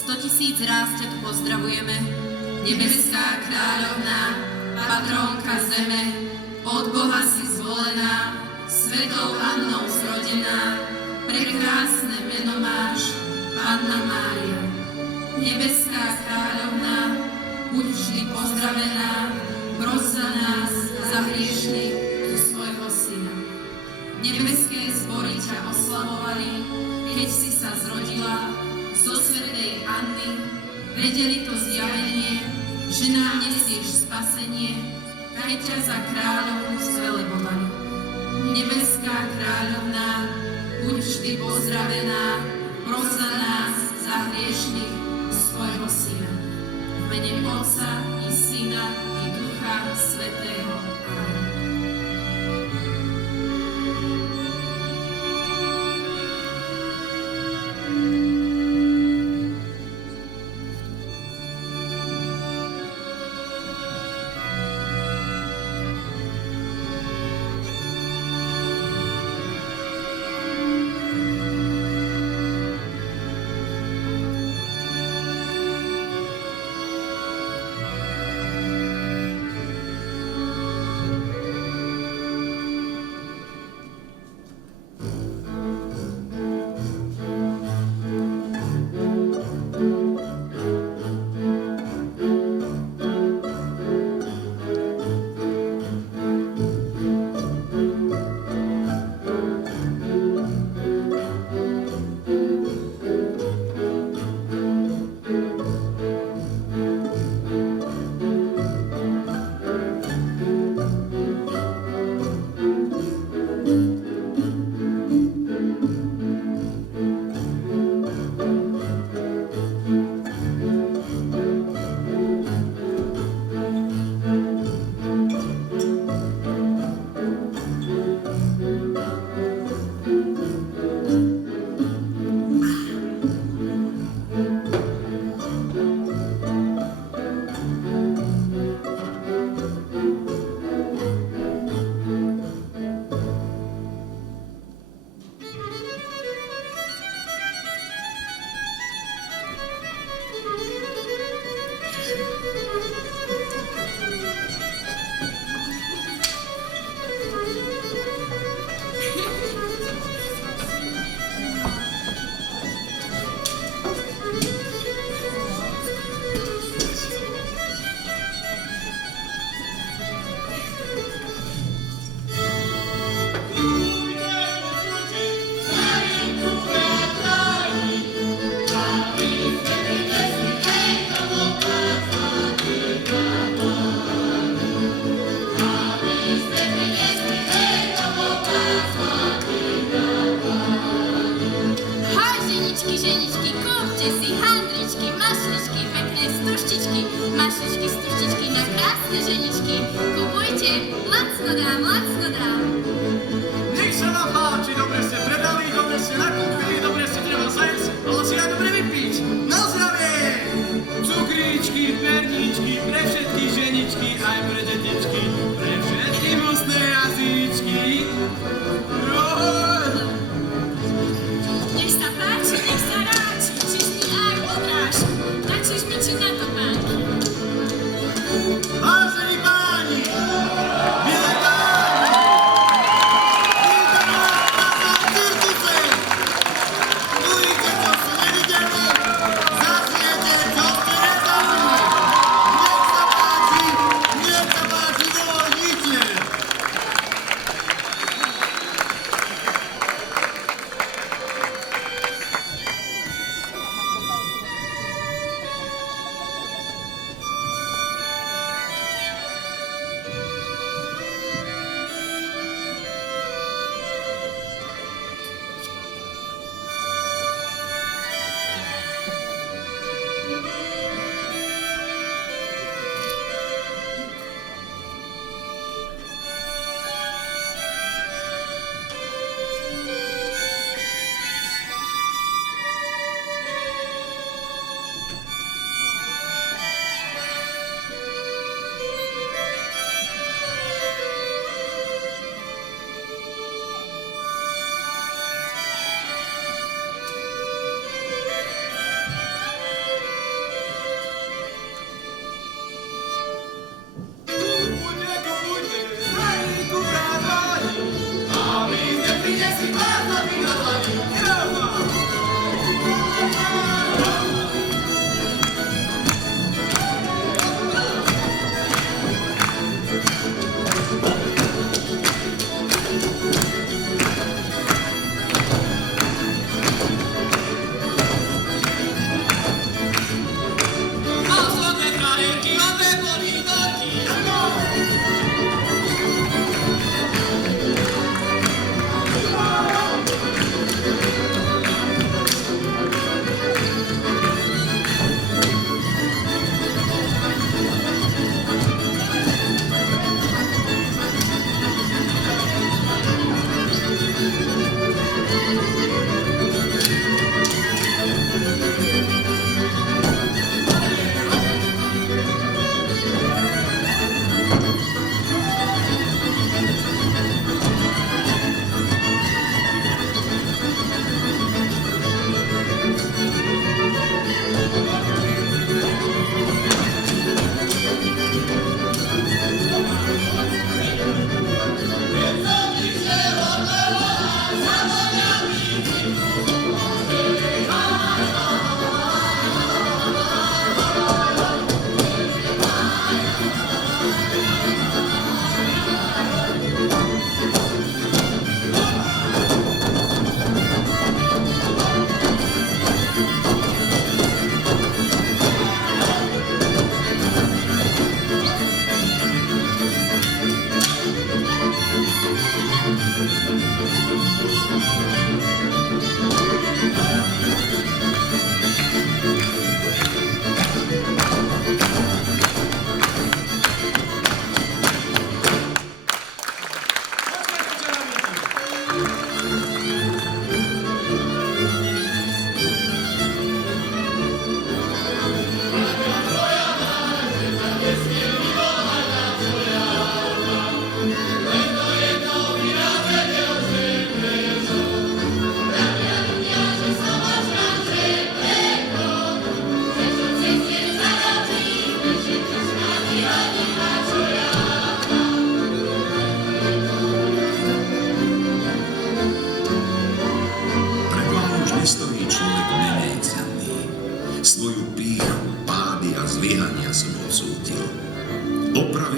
100 000 ráz ťa tu pozdravujeme. Nebeská kráľovná, patrónka zeme, od Boha si zvolená, svetou Annou zrodená, prekrásne meno máš, Panna Mária. Nebeská kráľovná, buď vždy pozdravená, pros za nás, za hriešnych, u svojho syna. Nebeské zbory ťa oslavovali, keď si sa zrodila, zo svätej Anny, vedeli to zjavenie, že nám nesieš spasenie, keď ťa za kráľovnú zvelebovali. Nebeská kráľovná, buď vždy pozdravená, pros za nás, za hriešnych, svojho syna. V mene Otca i Syna i Ducha Svätého. Amen.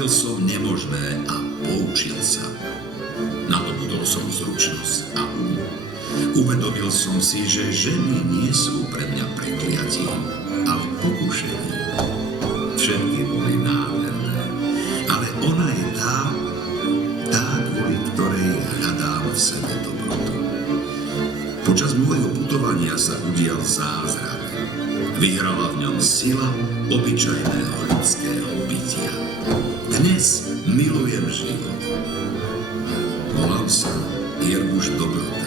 Spravil som nemožné a poučil sa. Nadobudol som zručnosť a uvedomil som si, že ženy nie sú pre mňa prekliatím, ale pokušením. Všetky boli nádherné, ale ona je tá, kvôli ktorej hľadám v sebe dobrotu. Počas môjho putovania sa udial zázrak. Vyhrala v ňom sila obyčajného ľudského bytia. Dnes milujem život. Volám sa Jirguš Dobrotu.